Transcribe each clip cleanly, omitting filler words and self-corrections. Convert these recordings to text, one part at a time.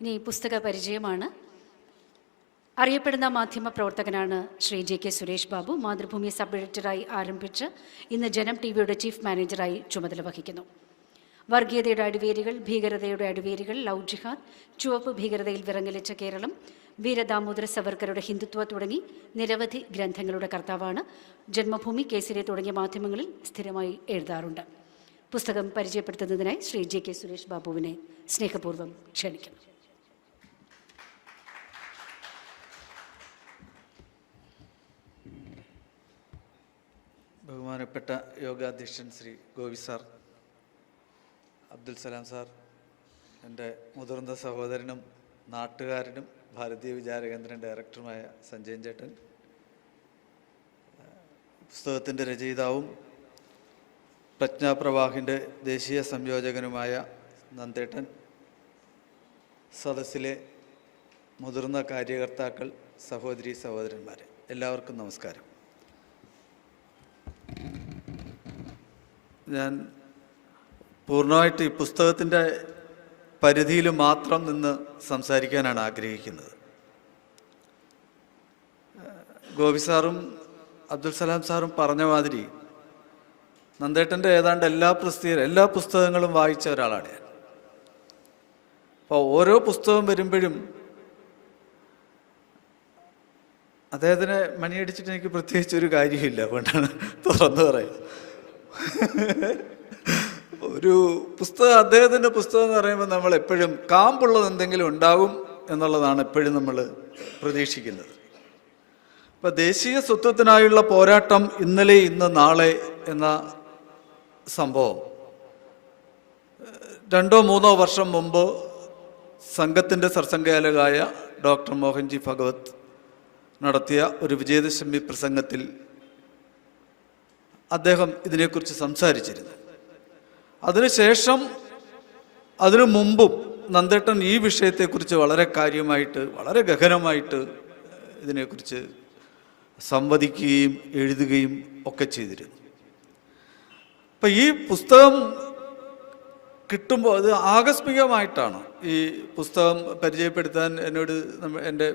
ഇനി പുസ്തക പരിചയമാണ്. അറിയപ്പെടുന്ന മാധ്യമ പ്രവർത്തകനാണ് ശ്രീ JK സുരേഷ് ബാബു. മാതൃഭൂമി സബ് എഡിറ്ററായി ആരംഭിച്ച് ഇന്ന് ജനം TV-യുടെ ചീഫ് മാനേജറായി ചുമതല വഹിക്കുന്നു. വർഗീയതയുടെ അടിവേരുകൾ, ഭീകരതയുടെ അടിവേരുകൾ, ലവ് ജിഹാദ്, ചുവപ്പ് ഭീകരതയിൽ വിറങ്ങലിച്ച കേരളം, വീരദാമോദര സവർക്കറുടെ ഹിന്ദുത്വ തുടങ്ങി നിരവധി ഗ്രന്ഥങ്ങളുടെ കർത്താവാണ്. ജന്മഭൂമി, കേസരി തുടങ്ങിയ മാധ്യമങ്ങളിൽ സ്ഥിരമായി എഴുതാറുണ്ട്. പുസ്തകം പരിചയപ്പെടുത്തുന്നതിനായി ശ്രീ JK സുരേഷ് ബാബുവിനെ സ്നേഹപൂർവ്വം ക്ഷണിക്കുന്നു. ബഹുമാനപ്പെട്ട യോഗാധ്യക്ഷൻ ശ്രീ ഗോവി സാർ, അബ്ദുൽ സലാം സാർ, എൻ്റെ മുതിർന്ന സഹോദരനും നാട്ടുകാരനും ഭാരതീയ വിചാരകേന്ദ്രം ഡയറക്ടറുമായ സഞ്ജയൻ ചേട്ടൻ, പുസ്തകത്തിൻ്റെ രചയിതാവും പ്രജ്ഞാപ്രവാഹിൻ്റെ ദേശീയ സംയോജകനുമായ നന്ദേട്ടൻ, സദസ്സിലെ മുതിർന്ന കാര്യകർത്താക്കൾ, സഹോദരീ സഹോദരന്മാരെ, എല്ലാവർക്കും നമസ്കാരം. ഞാൻ പൂർണ്ണമായിട്ട് ഈ പുസ്തകത്തിൻ്റെ പരിധിയിൽ മാത്രം നിന്ന് സംസാരിക്കാനാണ് ആഗ്രഹിക്കുന്നത്. ഗോപി സാറും അബ്ദുൽ സലാം സാറും പറഞ്ഞ മാതിരി നന്ദേട്ടൻ്റെ ഏതാണ്ട് എല്ലാ പുസ്തകങ്ങളും വായിച്ച ഒരാളാണ് ഞാൻ. അപ്പോൾ ഓരോ പുസ്തകം വരുമ്പോഴും അദ്ദേഹത്തിനെ മണിയടിച്ചിട്ട് എനിക്ക് പ്രത്യേകിച്ച് ഒരു കാര്യമില്ല, അതുകൊണ്ടാണ് തുറന്നു പറയുന്നത്. ഒരു പുസ്തകം, അദ്ദേഹത്തിൻ്റെ പുസ്തകം എന്ന് പറയുമ്പോൾ നമ്മൾ എപ്പോഴും കാമ്പുള്ളത് എന്തെങ്കിലും ഉണ്ടാകും എന്നുള്ളതാണ് എപ്പോഴും നമ്മൾ പ്രതീക്ഷിക്കുന്നത്. ഇപ്പം ദേശീയ സ്വത്വത്തിനായുള്ള പോരാട്ടം ഇന്നലെ ഇന്ന് നാളെ എന്ന സംഭവം 2-3 വർഷം മുമ്പ് സംഘത്തിൻ്റെ സർസംഘാലകായ ഡോക്ടർ മോഹൻജി ഭഗവത് നടത്തിയ ഒരു വിജയദശമി പ്രസംഗത്തിൽ അദ്ദേഹം ഇതിനെക്കുറിച്ച് സംസാരിച്ചിരുന്നു. അതിനുശേഷം അതിനു മുമ്പും നന്ദേട്ടൻ ഈ വിഷയത്തെക്കുറിച്ച് വളരെ കാര്യമായിട്ട്, വളരെ ഗഹനമായിട്ട് ഇതിനെക്കുറിച്ച് സംവദിക്കുകയും എഴുതുകയും ഒക്കെ ചെയ്തിരുന്നു. അപ്പം ഈ പുസ്തകം കിട്ടുമ്പോൾ അത് ആകസ്മികമായിട്ടാണ് ഈ പുസ്തകം പരിചയപ്പെടുത്താൻ എന്നോട് എൻ്റെ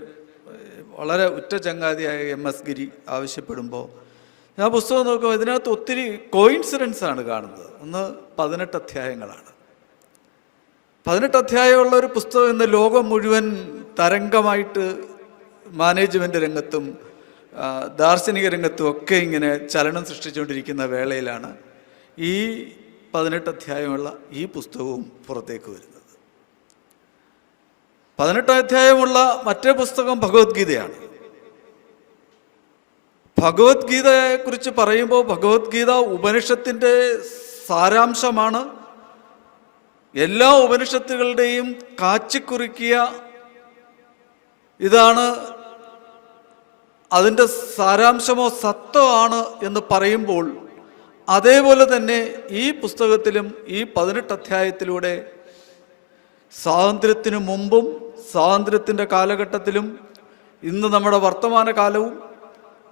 വളരെ ഉറ്റ ചങ്ങാതിയായ MS ഗിരി ആവശ്യപ്പെടുമ്പോൾ ഞാൻ പുസ്തകം നോക്കുമ്പോൾ ഇതിനകത്ത് ഒത്തിരി കോയിൻസിഡൻസ് ആണ് കാണുന്നത്. ഒന്ന് 18 അധ്യായങ്ങളാണ്. 18 അധ്യായമുള്ള ഒരു പുസ്തകം ഇന്ന് ലോകം മുഴുവൻ തരംഗമായിട്ട് മാനേജ്മെൻറ്റ് രംഗത്തും ദാർശനിക രംഗത്തും ഒക്കെ ഇങ്ങനെ ചലനം സൃഷ്ടിച്ചുകൊണ്ടിരിക്കുന്ന വേളയിലാണ് ഈ 18 അധ്യായമുള്ള ഈ പുസ്തകവും പുറത്തേക്ക് വരുന്നത്. 18 അധ്യായമുള്ള മറ്റേ പുസ്തകം ഭഗവത്ഗീതയാണ്. ഭഗവത്ഗീതയെക്കുറിച്ച് പറയുമ്പോൾ ഭഗവത്ഗീത ഉപനിഷത്തിൻ്റെ സാരാംശമാണ്. എല്ലാ ഉപനിഷത്തുകളുടെയും കാച്ചിക്കുറുക്കിയ ഇതാണ്, അതിൻ്റെ സാരാംശമോ സത്വമാണ് എന്ന് പറയുമ്പോൾ അതേപോലെ തന്നെ ഈ പുസ്തകത്തിലും ഈ 18 അധ്യായത്തിലൂടെ സ്വാതന്ത്ര്യത്തിനു മുമ്പും സ്വാതന്ത്ര്യത്തിൻ്റെ കാലഘട്ടത്തിലും ഇന്ന് നമ്മുടെ വർത്തമാനകാലവും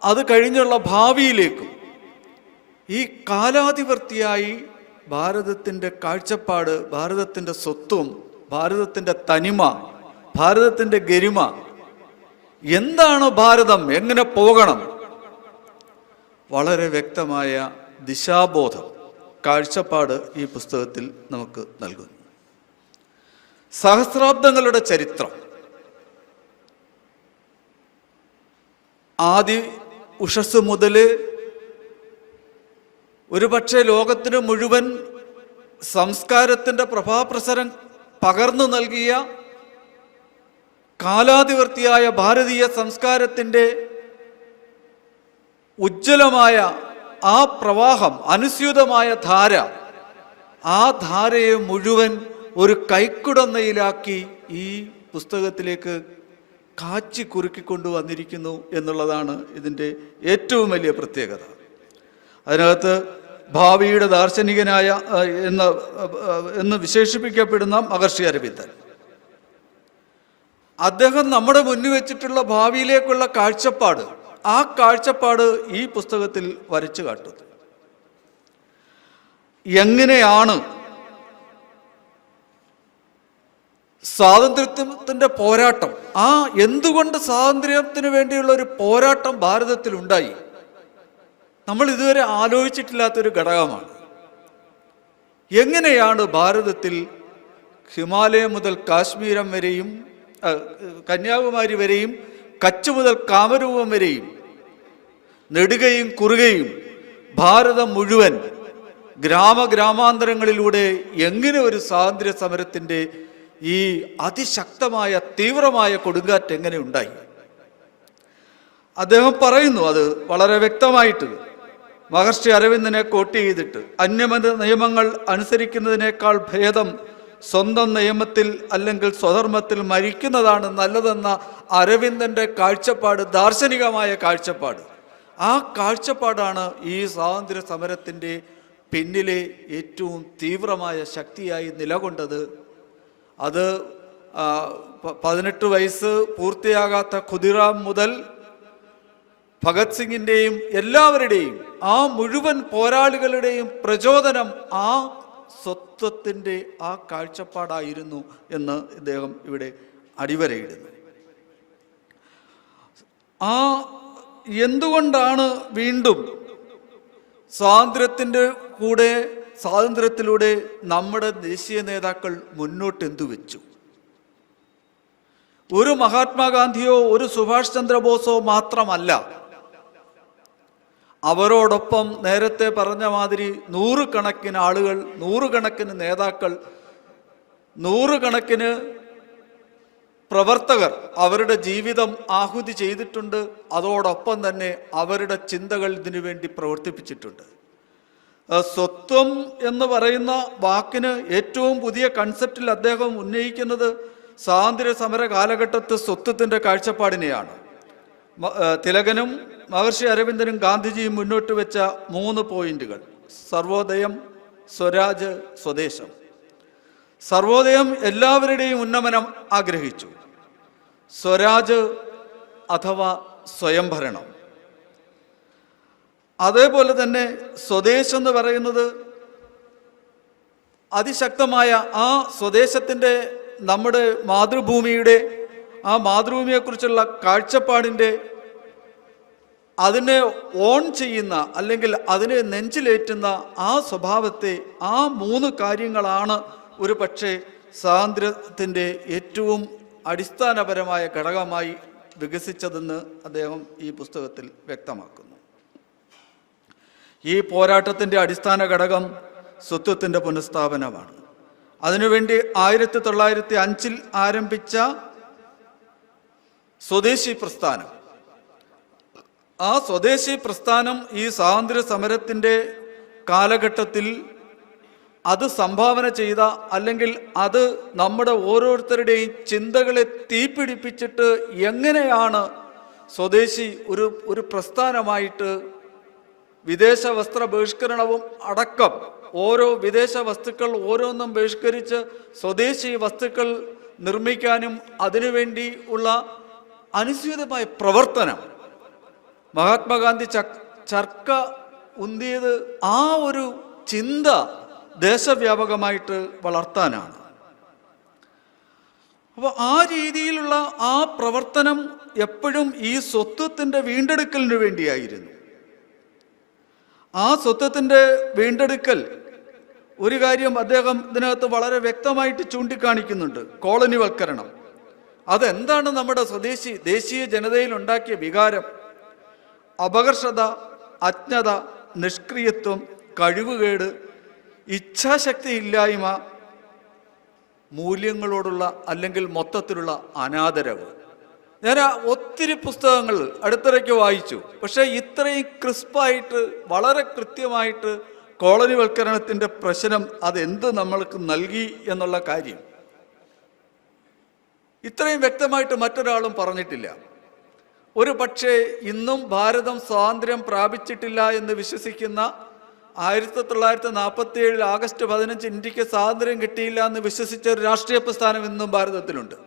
അത് കഴിഞ്ഞുള്ള ഭാവിയിലേക്കും ഈ കാലാതിവർത്തിയായി ഭാരതത്തിൻ്റെ കാഴ്ചപ്പാട്, ഭാരതത്തിൻ്റെ സ്വത്വം, ഭാരതത്തിൻ്റെ തനിമ, ഭാരതത്തിൻ്റെ ഗരിമ, എന്താണ് ഭാരതം, എങ്ങനെ പോകണം, വളരെ വ്യക്തമായ ദിശാബോധം, കാഴ്ചപ്പാട് ഈ പുസ്തകത്തിൽ നമുക്ക് നൽകുന്നു. സഹസ്രാബ്ദങ്ങളുടെ ചരിത്രം, ആദി ഉഷസ് മുതൽ ഒരുപക്ഷെ ലോകത്തിന് മുഴുവൻ സംസ്കാരത്തിൻ്റെ പ്രഭാപ്രസരം പകർന്നു നൽകിയ കാലാതിവർത്തിയായ ഭാരതീയ സംസ്കാരത്തിൻ്റെ ഉജ്ജ്വലമായ ആ പ്രവാഹം, അനുസ്യൂതമായ ധാര, ആ ധാരയെ മുഴുവൻ ഒരു കൈക്കുടന്നയിലാക്കി ഈ പുസ്തകത്തിലേക്ക് കാച്ചി കുറുക്കിക്കൊണ്ടു വന്നിരിക്കുന്നു എന്നുള്ളതാണ് ഇതിൻ്റെ ഏറ്റവും വലിയ പ്രത്യേകത. അതിനകത്ത് ഭാവിയുടെ ദാർശനികനായ എന്ന് വിശേഷിപ്പിക്കപ്പെടുന്ന മഹർഷി അരവിന്ദൻ, അദ്ദേഹം നമ്മുടെ മുന്നിൽ വെച്ചിട്ടുള്ള ഭാവിയിലേക്കുള്ള കാഴ്ചപ്പാട്, ആ കാഴ്ചപ്പാട് ഈ പുസ്തകത്തിൽ വരച്ചു കാട്ടുന്നു. എങ്ങനെയാണ് സ്വാതന്ത്ര്യത്തിൻ്റെ പോരാട്ടം, ആ എന്തുകൊണ്ട് സ്വാതന്ത്ര്യത്തിന് വേണ്ടിയുള്ള ഒരു പോരാട്ടം ഭാരതത്തിലുണ്ടായി, നമ്മൾ ഇതുവരെ ആലോചിച്ചിട്ടില്ലാത്തൊരു ഘടകമാണ്. എങ്ങനെയാണ് ഭാരതത്തിൽ ഹിമാലയം മുതൽ കാശ്മീരം വരെയും കന്യാകുമാരി വരെയും കച്ച് മുതൽ കാമരൂപം വരെയും നെടുകയും കുറുകയും ഭാരതം മുഴുവൻ ഗ്രാമാന്തരങ്ങളിലൂടെ എങ്ങനെ ഒരു സ്വാതന്ത്ര്യ സമരത്തിൻ്റെ ഈ അതിശക്തമായ തീവ്രമായ കൊടുങ്കാറ്റ് എങ്ങനെ ഉണ്ടായി? അദ്ദേഹം പറയുന്നു അത് വളരെ വ്യക്തമായിട്ട്. മഹർഷി അരവിന്ദനെ കോട്ട് ചെയ്തിട്ട്, അന്യമത നിയമങ്ങൾ അനുസരിക്കുന്നതിനേക്കാൾ ഭേദം സ്വന്തം നിയമത്തിൽ അല്ലെങ്കിൽ സ്വധർമ്മത്തിൽ മരിക്കുന്നതാണ് നല്ലതെന്ന അരവിന്ദന്റെ കാഴ്ചപ്പാട്, ദാർശനികമായ കാഴ്ചപ്പാട്. ആ കാഴ്ചപ്പാടാണ് ഈ സ്വാതന്ത്ര്യ സമരത്തിൻ്റെ പിന്നിലെ ഏറ്റവും തീവ്രമായ ശക്തിയായി നിലകൊണ്ടത്. അത് 18 വയസ്സ് പൂർത്തിയാകാത്ത ഖുദിറാം മുതൽ ഭഗത് സിംഗിൻ്റെയും എല്ലാവരുടെയും ആ മുഴുവൻ പോരാളികളുടെയും പ്രചോദനം ആ സ്വത്വത്തിൻ്റെ ആ കാഴ്ചപ്പാടായിരുന്നു എന്ന് ഇദ്ദേഹം ഇവിടെ അടിവരയിടുന്നു. ആ എന്തുകൊണ്ടാണ് വീണ്ടും സ്വാതന്ത്ര്യത്തിലൂടെ നമ്മുടെ ദേശീയ നേതാക്കൾ മുന്നോട്ട് എന്തു വെച്ചു? ഒരു മഹാത്മാഗാന്ധിയോ ഒരു സുഭാഷ് ചന്ദ്രബോസോ മാത്രമല്ല, അവരോടൊപ്പം നേരത്തെ പറഞ്ഞ മാതിരി നൂറുകണക്കിന് ആളുകൾ, നൂറുകണക്കിന് നേതാക്കൾ, നൂറുകണക്കിന് പ്രവർത്തകർ അവരുടെ ജീവിതം ആഹുതി ചെയ്തിട്ടുണ്ട്. അതോടൊപ്പം തന്നെ അവരുടെ ചിന്തകൾ ഇതിനു വേണ്ടി പ്രവർത്തിപ്പിച്ചിട്ടുണ്ട്. സ്വത്വം എന്ന് പറയുന്ന വാക്കിന് ഏറ്റവും പുതിയ കൺസെപ്റ്റിൽ അദ്ദേഹം ഉന്നയിക്കുന്നത് സ്വാതന്ത്ര്യ സമര കാലഘട്ടത്ത് സ്വത്വത്തിൻ്റെ കാഴ്ചപ്പാടിനെയാണ്. തിലകനും മഹർഷി അരവിന്ദനും ഗാന്ധിജിയും മുന്നോട്ട് വെച്ച 3 പോയിന്റുകൾ: സർവോദയം, സ്വരാജ്, സ്വദേശം. സർവോദയം എല്ലാവരുടെയും ഉന്നമനം ആഗ്രഹിച്ചു. സ്വരാജ് അഥവാ സ്വയംഭരണം. അതേപോലെ തന്നെ സ്വദേശം എന്ന് പറയുന്നത് അതിശക്തമായ ആ സ്വദേശത്തിൻ്റെ, നമ്മുടെ മാതൃഭൂമിയുടെ ആ മാതൃഭൂമിയെക്കുറിച്ചുള്ള കാഴ്ചപ്പാടിൻ്റെ, അതിനെ ഓൺ ചെയ്യുന്ന അല്ലെങ്കിൽ അതിനെ നെഞ്ചിലേറ്റുന്ന ആ സ്വഭാവത്തെ, ആ 3 കാര്യങ്ങളാണ് ഒരു പക്ഷേ സ്വാതന്ത്ര്യത്തിൻ്റെ ഏറ്റവും അടിസ്ഥാനപരമായ ഘടകമായി വികസിച്ചതെന്ന് അദ്ദേഹം ഈ പുസ്തകത്തിൽ വ്യക്തമാക്കുന്നു. ഈ പോരാട്ടത്തിൻ്റെ അടിസ്ഥാന ഘടകം സ്വത്വത്തിൻ്റെ പുനഃസ്ഥാപനമാണ്. അതിനുവേണ്ടി 1905 ആരംഭിച്ച സ്വദേശി പ്രസ്ഥാനം, ആ സ്വദേശി പ്രസ്ഥാനം ഈ സ്വാതന്ത്ര്യ സമരത്തിൻ്റെ കാലഘട്ടത്തിൽ അത് സംഭാവന ചെയ്ത, അല്ലെങ്കിൽ അത് നമ്മുടെ ഓരോരുത്തരുടെയും ചിന്തകളെ തീപിടിപ്പിച്ചിട്ട് എങ്ങനെയാണ് സ്വദേശി ഒരു പ്രസ്ഥാനമായിട്ട് വിദേശ വസ്ത്ര ബഹിഷ്കരണവും അടക്കം ഓരോ വിദേശ വസ്തുക്കൾ ഓരോന്നും ബഹിഷ്കരിച്ച് സ്വദേശി വസ്തുക്കൾ നിർമ്മിക്കാനും അതിനുവേണ്ടി ഉള്ള അനുസ്യൂതമായ പ്രവർത്തനം മഹാത്മാഗാന്ധി ചർക്ക ഉന്തിയത് ആ ഒരു ചിന്ത ദേശവ്യാപകമായിട്ട് വളർത്താനാണ്. അപ്പോൾ ആ രീതിയിലുള്ള ആ പ്രവർത്തനം എപ്പോഴും ഈ സ്വത്വത്തിൻ്റെ വീണ്ടെടുക്കലിന് വേണ്ടിയായിരുന്നു. ആ സ്വത്വത്തിൻ്റെ വീണ്ടെടുക്കൽ, ഒരു കാര്യം അദ്ദേഹം ഇതിനകത്ത് വളരെ വ്യക്തമായിട്ട് ചൂണ്ടിക്കാണിക്കുന്നുണ്ട്: കോളനിവൽക്കരണം. അതെന്താണ് നമ്മുടെ ദേശീയ ജനതയിൽ ഉണ്ടാക്കിയ വികാരം? അപകർഷത, അജ്ഞത, നിഷ്ക്രിയത്വം, കഴിവുകേട്, ഇച്ഛാശക്തി ഇല്ലായ്മ, മൂല്യങ്ങളോടുള്ള അല്ലെങ്കിൽ മൊത്തത്തിലുള്ള അനാദരവ്. ഞാൻ ഒത്തിരി പുസ്തകങ്ങൾ അടുത്തിടയ്ക്ക് വായിച്ചു. പക്ഷേ ഇത്രയും ക്രിസ്പായിട്ട്, വളരെ കൃത്യമായിട്ട് കോളനിവൽക്കരണത്തിൻ്റെ പ്രശ്നം അതെന്ത് നമ്മൾക്ക് നൽകി എന്നുള്ള കാര്യം ഇത്രയും വ്യക്തമായിട്ട് മറ്റൊരാളും പറഞ്ഞിട്ടില്ല. ഒരു പക്ഷേ ഇന്നും ഭാരതം സ്വാതന്ത്ര്യം പ്രാപിച്ചിട്ടില്ല എന്ന് വിശ്വസിക്കുന്ന, 1947 ആഗസ്റ്റ് 15 ഇന്ത്യക്ക് സ്വാതന്ത്ര്യം കിട്ടിയില്ല എന്ന് വിശ്വസിച്ച ഒരു രാഷ്ട്രീയ പ്രസ്ഥാനം ഇന്നും ഭാരതത്തിലുണ്ട്.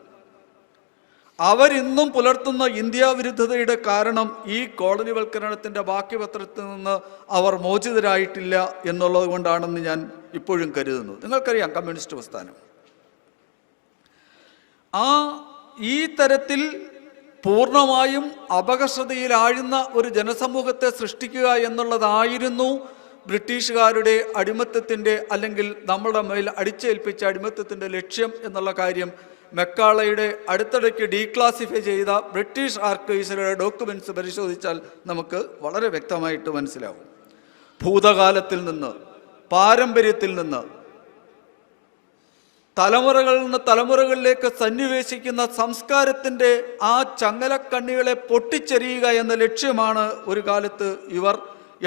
അവരിന്നും പുലർത്തുന്ന ഇന്ത്യ വിരുദ്ധതയുടെ കാരണം ഈ കോളനിവൽക്കരണത്തിൻ്റെ ബാക്കി പത്രത്തിൽ നിന്ന് അവർ മോചിതരായിട്ടില്ല എന്നുള്ളത് കൊണ്ടാണെന്ന് ഞാൻ ഇപ്പോഴും കരുതുന്നു. നിങ്ങൾക്കറിയാം, കമ്മ്യൂണിസ്റ്റ് പ്രസ്ഥാനം ഈ തരത്തിൽ പൂർണ്ണമായും അപകർഷതയിലാഴുന്ന ഒരു ജനസമൂഹത്തെ സൃഷ്ടിക്കുക എന്നുള്ളതായിരുന്നു ബ്രിട്ടീഷുകാരുടെ അടിമത്തത്തിൻ്റെ, അല്ലെങ്കിൽ നമ്മുടെ മേൽ അടിച്ചേൽപ്പിച്ച അടിമത്തത്തിൻ്റെ ലക്ഷ്യം എന്നുള്ള കാര്യം മെക്കാളയുടെ അടുത്തിടയ്ക്ക് ഡീക്ലാസിഫൈ ചെയ്ത ബ്രിട്ടീഷ് ആർക്കൈവ്സിലെ ഡോക്യുമെൻറ്റ്സ് പരിശോധിച്ചാൽ നമുക്ക് വളരെ വ്യക്തമായിട്ട് മനസ്സിലാവും. ഭൂതകാലത്തിൽ നിന്ന്, പാരമ്പര്യത്തിൽ നിന്ന്, തലമുറകളിൽ നിന്ന് തലമുറകളിലേക്ക് സന്നിവേശിക്കുന്ന സംസ്കാരത്തിൻ്റെ ആ ചങ്ങലക്കണ്ണികളെ പൊട്ടിച്ചെറിയുക എന്ന ലക്ഷ്യമാണ് ഒരു കാലത്ത് ഇവർ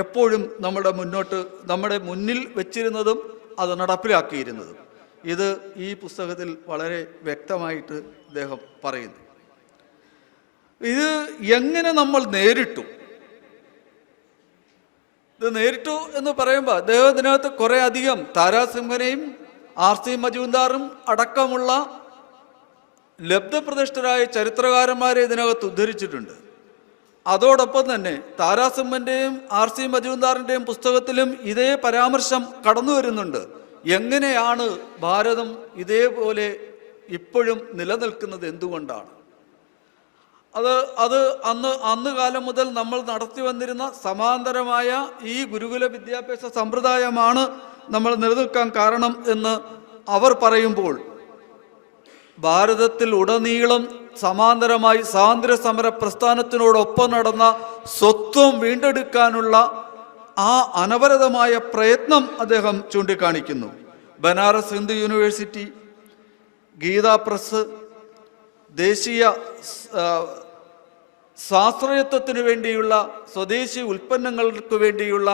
എപ്പോഴും നമ്മുടെ മുന്നിൽ വെച്ചിരുന്നതും അത് നടപ്പിലാക്കിയിരുന്നതും. ഇത് ഈ പുസ്തകത്തിൽ വളരെ വ്യക്തമായിട്ട് അദ്ദേഹം പറയുന്നു. ഇത് എങ്ങനെ നമ്മൾ നേരിട്ടു? ഇത് നേരിട്ടു എന്ന് പറയുമ്പോൾ അദ്ദേഹം ഇതിനകത്ത് കുറേ അധികം താരാസിംഹനെയും R.C. മജുംദാറും അടക്കമുള്ള ലബ്ധപ്രതിഷ്ഠരായ ചരിത്രകാരന്മാരെ ഇതിനകത്ത് ഉദ്ധരിച്ചിട്ടുണ്ട്. അതോടൊപ്പം തന്നെ താരാസിംഹൻ്റെയും R.C. മജുംദാറിൻ്റെയും പുസ്തകത്തിലും ഇതേ പരാമർശം കടന്നു വരുന്നുണ്ട്. എങ്ങനെയാണ് ഭാരതം ഇതേപോലെ ഇപ്പോഴും നിലനിൽക്കുന്നത്, എന്തുകൊണ്ടാണ്? അത് അന്ന് കാലം മുതൽ നമ്മൾ നടത്തി വന്നിരുന്ന സമാന്തരമായ ഈ ഗുരുകുല വിദ്യാഭ്യാസ സമ്പ്രദായമാണ് നമ്മൾ നിലനിൽക്കാൻ കാരണം എന്ന് അവർ പറയുമ്പോൾ, ഭാരതത്തിൽ ഉടനീളം സമാന്തരമായി സ്വാതന്ത്ര്യ സമര പ്രസ്ഥാനത്തിനോടൊപ്പം നടന്ന സ്വത്വം വീണ്ടെടുക്കാനുള്ള ആ അനവരതമായ പ്രയത്നം അദ്ദേഹം ചൂണ്ടിക്കാണിക്കുന്നു. ബനാറസ് ഹിന്ദു യൂണിവേഴ്സിറ്റി, ഗീതാ പ്രസ്, ദേശീയ സ്വാശ്രയത്വത്തിന് വേണ്ടിയുള്ള സ്വദേശി ഉൽപ്പന്നങ്ങൾക്ക് വേണ്ടിയുള്ള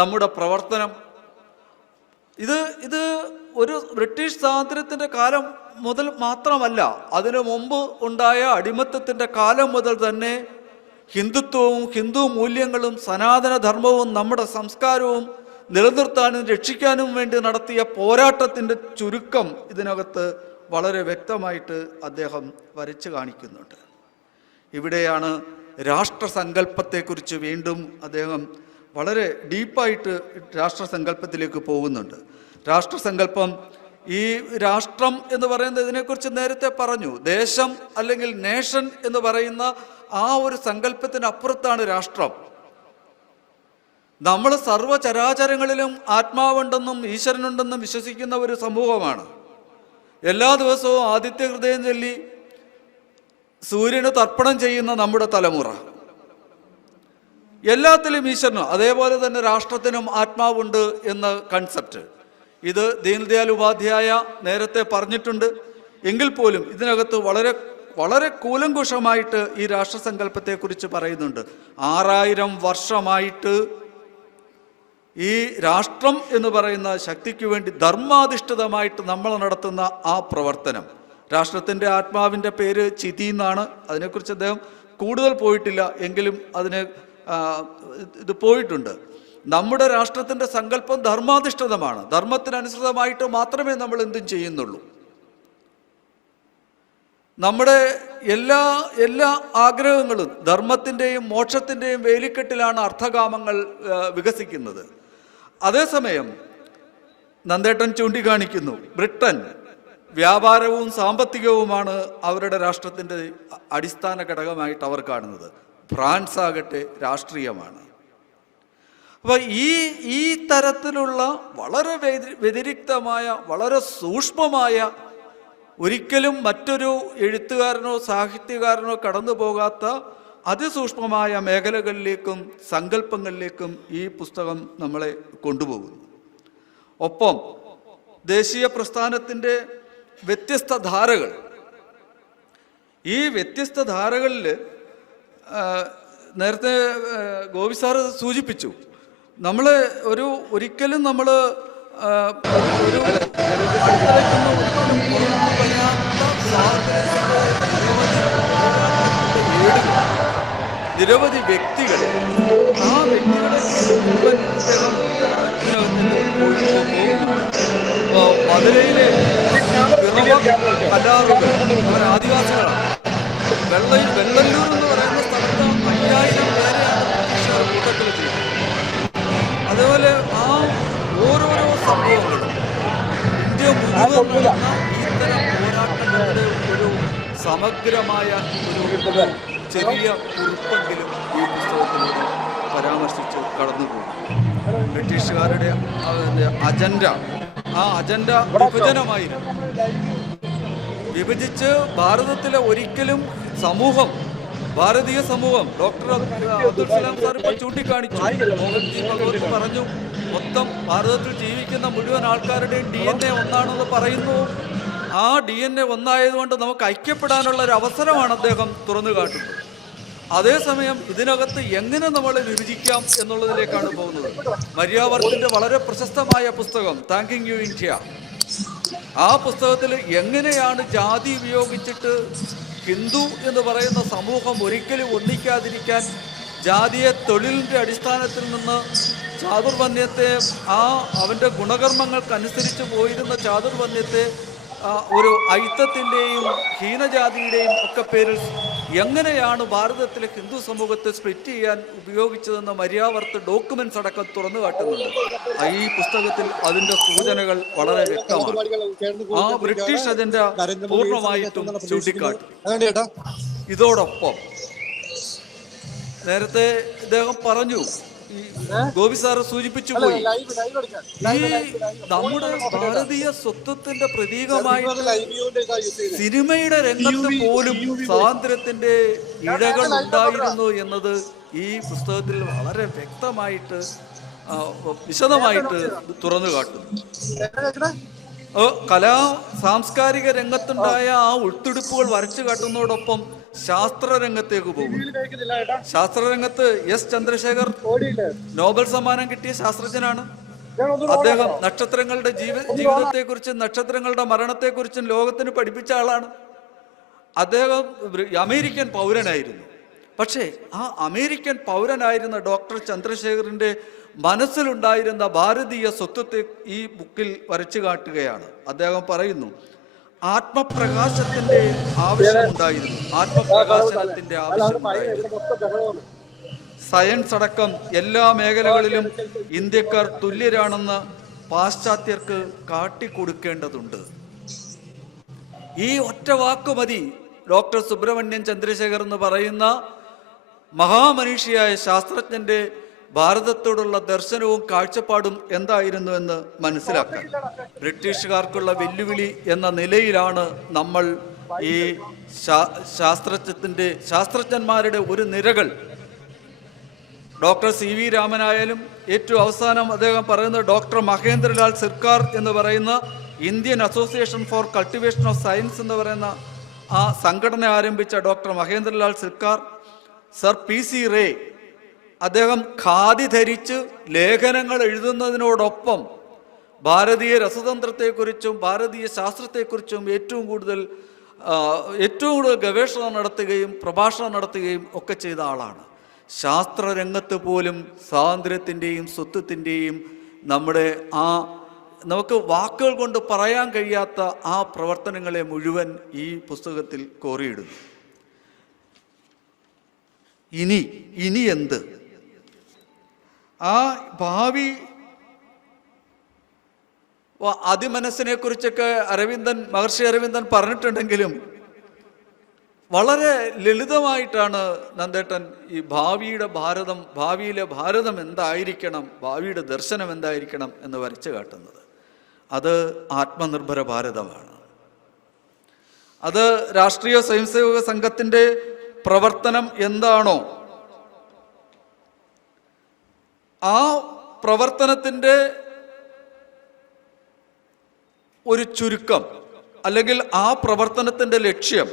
നമ്മുടെ പ്രവർത്തനം, ഇത് ഒരു ബ്രിട്ടീഷ് സ്വാതന്ത്ര്യത്തിൻ്റെ കാലം മുതൽ മാത്രമല്ല, അതിനു മുമ്പ് ഉണ്ടായ അടിമത്തത്തിൻ്റെ കാലം മുതൽ തന്നെ ഹിന്ദുത്വവും ഹിന്ദു മൂല്യങ്ങളും സനാതനധർമ്മവും നമ്മുടെ സംസ്കാരവും നിലനിർത്താനും രക്ഷിക്കാനും വേണ്ടി നടത്തിയ പോരാട്ടത്തിൻ്റെ ചുരുക്കം ഇതിനകത്ത് വളരെ വ്യക്തമായിട്ട് അദ്ദേഹം വരച്ചു കാണിക്കുന്നുണ്ട്. ഇവിടെയാണ് രാഷ്ട്രസങ്കല്പത്തെക്കുറിച്ച് വീണ്ടും അദ്ദേഹം വളരെ ഡീപ്പായിട്ട് രാഷ്ട്രസങ്കല്പത്തിലേക്ക് പോകുന്നുണ്ട്. രാഷ്ട്രസങ്കല്പം, ഈ രാഷ്ട്രം എന്ന് പറയുന്നത് ഇതിനെക്കുറിച്ച് നേരത്തെ പറഞ്ഞു. ദേശം അല്ലെങ്കിൽ നേഷൻ എന്ന് പറയുന്ന ആ ഒരു സങ്കല്പത്തിനപ്പുറത്താണ് രാഷ്ട്രം. നമ്മൾ സർവ്വചരാചരങ്ങളിലും ആത്മാവുണ്ടെന്നും ഈശ്വരനുണ്ടെന്നും വിശ്വസിക്കുന്ന ഒരു സമൂഹമാണ്. എല്ലാ ദിവസവും ആദിത്യ ഹൃദയം ചൊല്ലി സൂര്യന് തർപ്പണം ചെയ്യുന്ന നമ്മുടെ തലമുറ. എല്ലാത്തിലും ഈശ്വരനും, അതേപോലെ തന്നെ രാഷ്ട്രത്തിനും ആത്മാവുണ്ട് എന്ന കൺസെപ്റ്റ് ഇത് ദീൻദയാൽ ഉപാധ്യായ നേരത്തെ പറഞ്ഞിട്ടുണ്ട്. എങ്കിൽ പോലും ഇതിനകത്ത് വളരെ വളരെ കൂലങ്കുഷമായിട്ട് ഈ രാഷ്ട്രസങ്കല്പത്തെക്കുറിച്ച് പറയുന്നുണ്ട്. 6000 വർഷമായിട്ട് ഈ രാഷ്ട്രം എന്ന് പറയുന്ന ശക്തിക്ക് വേണ്ടി ധർമാധിഷ്ഠിതമായിട്ട് നമ്മൾ നടത്തുന്ന ആ പ്രവർത്തനം, രാഷ്ട്രത്തിൻ്റെ ആത്മാവിൻ്റെ പേര് ചിതി എന്നാണ്. അതിനെക്കുറിച്ച് അദ്ദേഹം കൂടുതൽ പോയിട്ടില്ല, എങ്കിലും ഇത് പോയിട്ടുണ്ട്. നമ്മുടെ രാഷ്ട്രത്തിൻ്റെ സങ്കല്പം ധർമാധിഷ്ഠിതമാണ്. ധർമ്മത്തിനനുസൃതമായിട്ട് മാത്രമേ നമ്മൾ എന്തും ചെയ്യുന്നുള്ളൂ. നമ്മുടെ എല്ലാ ആഗ്രഹങ്ങളും ധർമ്മത്തിൻ്റെയും മോക്ഷത്തിൻ്റെയും വേലിക്കെട്ടിലാണ് അർത്ഥകാമങ്ങൾ വികസിക്കുന്നത്. അതേസമയം നന്ദേട്ടൻ ചൂണ്ടിക്കാണിക്കുന്നു, ബ്രിട്ടൻ വ്യാപാരവും സാമ്പത്തികവുമാണ് അവരുടെ രാഷ്ട്രത്തിൻ്റെ അടിസ്ഥാന ഘടകമായിട്ട് അവർ കാണുന്നത്. ഫ്രാൻസ് ആകട്ടെ രാഷ്ട്രീയമാണ്. അപ്പോൾ ഈ തരത്തിലുള്ള വളരെ വ്യതിരിക്തമായ, വളരെ സൂക്ഷ്മമായ, ഒരിക്കലും മറ്റൊരു എഴുത്തുകാരനോ സാഹിത്യകാരനോ കടന്നു പോകാത്ത അതിസൂക്ഷ്മമായ മേഖലകളിലേക്കും സങ്കല്പങ്ങളിലേക്കും ഈ പുസ്തകം നമ്മളെ കൊണ്ടുപോകുന്നു. ഒപ്പം ദേശീയ പ്രസ്ഥാനത്തിൻ്റെ വ്യത്യസ്ത ധാരകൾ, ഈ വ്യത്യസ്ത ധാരകളിൽ നേരത്തെ ഗോപി സാറ് സൂചിപ്പിച്ചു, നമ്മൾ ഒരിക്കലും നമ്മൾ ഒരു നിരവധി വ്യക്തികൾ, ആ വ്യക്തികളെ മധുരയിലെ കല്ലാറുകൾ അവർ ആദിവാസികളാണ്. വെള്ളല്ലൂർ എന്ന് പറയുന്ന സ്ഥലത്ത് 5000 പേരെയാണ് ബ്രിട്ടീഷുകാർ കൂട്ടത്തിൽ ചെയ്യുന്നത്. അതുപോലെ ആ ഓരോരോ സംഭവങ്ങളും ഇന്ത്യ മുഴുവൻ ഇത്തരം പോരാട്ടങ്ങളുടെ ഒരു സമഗ്രമായ ഒരു ചെറിയ കുറിപ്പെങ്കിലും ഈ പുസ്തകത്തിലൂടെ പരാമർശിച്ച് കടന്നുപോകും. ബ്രിട്ടീഷുകാരുടെ അജണ്ട, ആ അജണ്ട വിഭജനമായിരുന്നു. വിഭജിച്ച് ഭാരതത്തിലെ ഒരിക്കലും സമൂഹം, ഭാരതീയ സമൂഹം, ഡോക്ടർ അബ്ദുൽ കലാം സാർ ഇപ്പോൾ ചൂണ്ടിക്കാണിച്ചു, മോഹൻജി ഭഗവത് പറഞ്ഞു, മൊത്തം ഭാരതത്തിൽ ജീവിക്കുന്ന മുഴുവൻ ആൾക്കാരുടെയും DNA ഒന്നാണെന്ന് പറയുന്നു. ആ DNA ഒന്നായതുകൊണ്ട് നമുക്ക് ഐക്യപ്പെടാനുള്ള ഒരു അവസരമാണ് അദ്ദേഹം തുറന്നു കാട്ടുന്നത്. അതേസമയം ഇതിനകത്ത് എങ്ങനെ നമ്മൾ വിഭജിക്കാം എന്നുള്ളതിലേക്കാണ് പോകുന്നത്. മര്യാവർത്തിൻ്റെ വളരെ പ്രശസ്തമായ പുസ്തകം താങ്കിങ് യു ഇന്ത്യ, ആ പുസ്തകത്തിൽ എങ്ങനെയാണ് ജാതി ഉപയോഗിച്ചിട്ട് ഹിന്ദു എന്ന് പറയുന്ന സമൂഹം ഒരിക്കലും ഒന്നിക്കാതിരിക്കാൻ ജാതിയെ തൊഴിലിൻ്റെ അടിസ്ഥാനത്തിൽ നിന്ന് ചാതുർവർണ്ണ്യത്തെ, അവൻ്റെ ഗുണകർമ്മങ്ങൾക്കനുസരിച്ച് പോയിരുന്ന ചാതുർവർണ്ണ്യത്തെ ഒരു ഐത്തത്തിൻ്റെയും ഹീനജാതിയുടെയും ഒക്കെ പേരിൽ എങ്ങനെയാണ് ഭാരതത്തിലെ ഹിന്ദു സമൂഹത്തെ സ്പ്ലിറ്റ് ചെയ്യാൻ ഉപയോഗിച്ചതെന്ന് മര്യാവർത്ത് ഡോക്യുമെന്റ്സ് അടക്കം തുറന്നു കാട്ടുന്നുണ്ട്. ഈ പുസ്തകത്തിൽ അതിൻ്റെ സൂചനകൾ വളരെ വ്യക്തമാണ്. ആ ബ്രിട്ടീഷ് അജണ്ട പൂർണ്ണമായിട്ടും ചൂണ്ടിക്കാട്ടി. ഇതോടൊപ്പം നേരത്തെ ഇദ്ദേഹം പറഞ്ഞു, ഗോപി സാറ് സൂചിപ്പിച്ചു പോയി, ഈ നമ്മുടെ ഭാരതീയ സ്വത്വത്തിന്റെ പ്രതീകമായിട്ട് സിനിമയുടെ രംഗത്ത് പോലും സ്വാതന്ത്ര്യത്തിന്റെ ഇഴകൾ ഉണ്ടായിരുന്നു എന്നത് ഈ പുസ്തകത്തിൽ വളരെ വ്യക്തമായിട്ട് വിശദമായിട്ട് തുറന്നു കാട്ടുന്നു. സാംസ്കാരിക രംഗത്തുണ്ടായ ആ ഉൾത്തുടിപ്പുകൾ വരച്ചു കാട്ടുന്നതോടൊപ്പം ശാസ്ത്രരംഗത്തേക്ക് പോകും. ശാസ്ത്രരംഗത്ത് എസ് ചന്ദ്രശേഖർ നോബൽ സമ്മാനം കിട്ടിയ ശാസ്ത്രജ്ഞനാണ്. അദ്ദേഹം നക്ഷത്രങ്ങളുടെ ജീവിതത്തെക്കുറിച്ചും നക്ഷത്രങ്ങളുടെ മരണത്തെക്കുറിച്ചും ലോകത്തിന് പഠിപ്പിച്ച ആളാണ്. അദ്ദേഹം അമേരിക്കൻ പൗരനായിരുന്നു. പക്ഷേ ആ അമേരിക്കൻ പൗരനായിരുന്ന ഡോക്ടർ ചന്ദ്രശേഖറിൻ്റെ മനസ്സിലുണ്ടായിരുന്ന ഭാരതീയ സ്വത്വത്തെ ഈ ബുക്കിൽ വരച്ചു കാട്ടുകയാണ്. അദ്ദേഹം പറയുന്നു, ആത്മപ്രകാശത്തിന്റെ ആവശ്യമുണ്ടായിരുന്നു, ആത്മപ്രകാശനത്തിന്റെ ആവശ്യമുണ്ടായിരുന്നു. സയൻസ് അടക്കം എല്ലാ മേഖലകളിലും ഇന്ത്യക്കാർ തുല്യരാണെന്ന് പാശ്ചാത്യർക്ക് കാട്ടിക്കൊടുക്കേണ്ടതുണ്ട്. ഈ ഒറ്റ വാക്ക് മതി ഡോക്ടർ സുബ്രഹ്മണ്യൻ ചന്ദ്രശേഖർ എന്ന് പറയുന്ന മഹാമനീഷിയായ ശാസ്ത്രജ്ഞന്റെ ഭാരതത്തോടുള്ള ദർശനവും കാഴ്ചപ്പാടും എന്തായിരുന്നു എന്ന് മനസ്സിലാക്കാൻ. ബ്രിട്ടീഷുകാർക്കുള്ള വെല്ലുവിളി എന്ന നിലയിലാണ് നമ്മൾ ഈ ശാസ്ത്രജ്ഞന്മാരുടെ ഒരു നിരകൾ, ഡോക്ടർ CV രാമനായാലും ഏറ്റവും അവസാനം അദ്ദേഹം പറയുന്നത് ഡോക്ടർ മഹേന്ദ്രലാൽ സിർക്കാർ എന്ന് പറയുന്ന Indian Association for Cultivation of Science എന്ന് പറയുന്ന ആ സംഘടന ആരംഭിച്ച doctor Mahendralal Sircar, sir PC Ray, അദ്ദേഹം ഖാദി ധരിച്ച് ലേഖനങ്ങൾ എഴുതുന്നതിനോടൊപ്പം ഭാരതീയ രസതന്ത്രത്തെക്കുറിച്ചും ഭാരതീയ ശാസ്ത്രത്തെക്കുറിച്ചും ഏറ്റവും കൂടുതൽ ഗവേഷണം നടത്തുകയും പ്രഭാഷണം നടത്തുകയും ഒക്കെ ചെയ്ത ആളാണ്. ശാസ്ത്രരംഗത്ത് പോലും സ്വാതന്ത്ര്യത്തിൻ്റെയും സ്വത്വത്തിൻ്റെയും നമ്മുടെ നമുക്ക് വാക്കുകൾ കൊണ്ട് പറയാൻ കഴിയാത്ത ആ പ്രവർത്തനങ്ങളെ മുഴുവൻ ഈ പുസ്തകത്തിൽ കോറിയിടുന്നു. ഇനി എന്ത്? ആ ഭാവി അതിമനസ്സിനെ കുറിച്ചൊക്കെ മഹർഷി അരവിന്ദൻ പറഞ്ഞിട്ടുണ്ടെങ്കിലും വളരെ ലളിതമായിട്ടാണ് നന്ദേട്ടൻ ഈ ഭാവിയിലെ ഭാരതം എന്തായിരിക്കണം, ഭാവിയുടെ ദർശനം എന്തായിരിക്കണം എന്ന് വരച്ചു കാട്ടുന്നത്. അത് ആത്മനിർഭര ഭാരതമാണ്. അത് രാഷ്ട്രീയ സ്വയംസേവക സംഘത്തിൻ്റെ പ്രവർത്തനം എന്താണോ ആ പ്രവർത്തനത്തിൻ്റെ ഒരു ചുരുക്കം, അല്ലെങ്കിൽ ആ പ്രവർത്തനത്തിൻ്റെ ലക്ഷ്യം,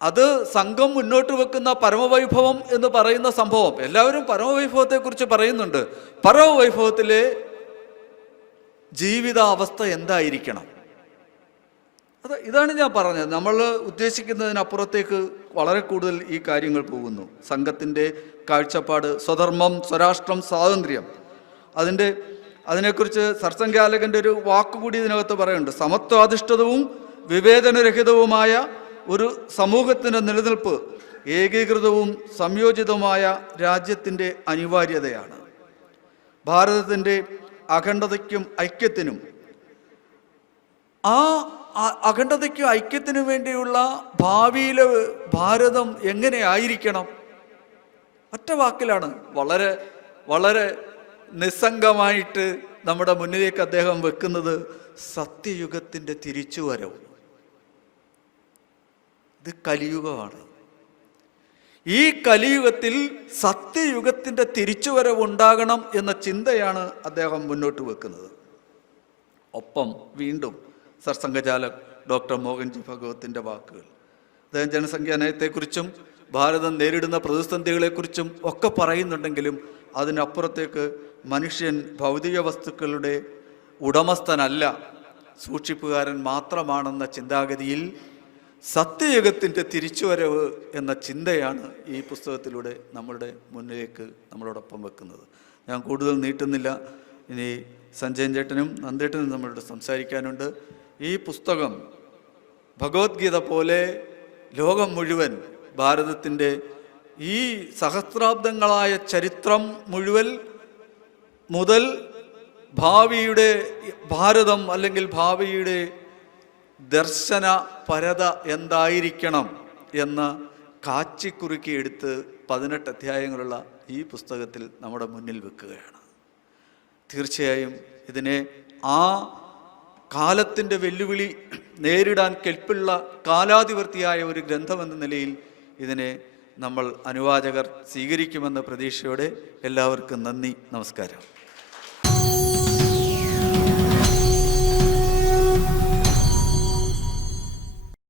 അത് സംഘം മുന്നോട്ട് വെക്കുന്ന പരമവൈഭവം എന്ന് പറയുന്ന സംഭവം. എല്ലാവരും പരമവൈഭവത്തെക്കുറിച്ച് പറയുന്നുണ്ട്. പരമവൈഭവത്തിലെ ജീവിതാവസ്ഥ എന്തായിരിക്കണം? ഇതാണ് ഞാൻ പറഞ്ഞത്. നമ്മൾ ഉദ്ദേശിക്കുന്നതിനപ്പുറത്തേക്ക് വളരെ കൂടുതൽ ഈ കാര്യങ്ങൾ പോകുന്നു. സംഘത്തിൻ്റെ കാഴ്ചപ്പാട്, സ്വധർമ്മം, സ്വരാഷ്ട്രം, സ്വാതന്ത്ര്യം, അതിനെക്കുറിച്ച് സർസംഘാലകൻ്റെ ഒരു വാക്കുകൂടി ഇതിനകത്ത് പറയുന്നുണ്ട്. സമത്വാധിഷ്ഠിതവും വിവേചനരഹിതവുമായ ഒരു സമൂഹത്തിൻ്റെ നിലനിൽപ്പ് ഏകീകൃതവും സംയോജിതവുമായ രാജ്യത്തിൻ്റെ അനിവാര്യതയാണ്. ഭാരതത്തിൻ്റെ അഖണ്ഡതയ്ക്കും ഐക്യത്തിനും അഖണ്ഡതയ്ക്കും ഐക്യത്തിനു വേണ്ടിയുള്ള ഭാവിയിലെ ഭാരതം എങ്ങനെ ആയിരിക്കണം? ഒറ്റ വാക്കിലാണ്, വളരെ വളരെ നിസ്സംഗമായിട്ട് നമ്മുടെ മുന്നിലേക്ക് അദ്ദേഹം വെക്കുന്നത് സത്യയുഗത്തിൻ്റെ തിരിച്ചുവരവ്. ഇത് കലിയുഗമാണ്. ഈ കലിയുഗത്തിൽ സത്യയുഗത്തിൻ്റെ തിരിച്ചുവരവ് ഉണ്ടാകണം എന്ന ചിന്തയാണ് അദ്ദേഹം മുന്നോട്ട് വെക്കുന്നത്. ഒപ്പം വീണ്ടും സർസംഘചാലക് ഡോക്ടർ മോഹൻജി ഭഗവത്തിൻ്റെ വാക്കുകൾ. അദ്ദേഹം ജനസംഖ്യാ നയത്തെക്കുറിച്ചും ഭാരതം നേരിടുന്ന പ്രതിസന്ധികളെക്കുറിച്ചും ഒക്കെ പറയുന്നുണ്ടെങ്കിലും അതിനപ്പുറത്തേക്ക് മനുഷ്യൻ ഭൗതിക വസ്തുക്കളുടെ ഉടമസ്ഥനല്ല, സൂക്ഷിപ്പുകാരൻ മാത്രമാണെന്ന ചിന്താഗതിയിൽ സത്യയുഗത്തിൻ്റെ തിരിച്ചുവരവ് എന്ന ചിന്തയാണ് ഈ പുസ്തകത്തിലൂടെ നമ്മളുടെ മുന്നിലേക്ക് നമ്മളോടൊപ്പം വെക്കുന്നത്. ഞാൻ കൂടുതൽ നീട്ടുന്നില്ല. ഇനി സഞ്ജയൻ ചേട്ടനും നന്ദേട്ടനും നമ്മളോട് സംസാരിക്കാനുണ്ട്. ഈ പുസ്തകം ഭഗവത്ഗീത പോലെ ലോകം മുഴുവൻ ഭാരതത്തിൻ്റെ ഈ സഹസ്രാബ്ദങ്ങളായ ചരിത്രം മുതൽ ഭാവിയുടെ ഭാരതം അല്ലെങ്കിൽ ഭാവിയുടെ ദർശന പരത എന്തായിരിക്കണം എന്ന് കാച്ചിക്കുറുക്കി എടുത്ത് 18 അധ്യായങ്ങളുള്ള ഈ പുസ്തകത്തിൽ നമ്മുടെ മുന്നിൽ വെക്കുകയാണ്. തീർച്ചയായും ഇതിനെ ആ കാലത്തിൻ്റെ വെല്ലുവിളി നേരിടാൻ കെൽപ്പുള്ള കാലാധിവർത്തിയായ ഒരു ഗ്രന്ഥമെന്ന നിലയിൽ ഇതിനെ നമ്മൾ അനുവാചകർ സ്വീകരിക്കുമെന്ന പ്രതീക്ഷയോടെ എല്ലാവർക്കും നന്ദി, നമസ്കാരം.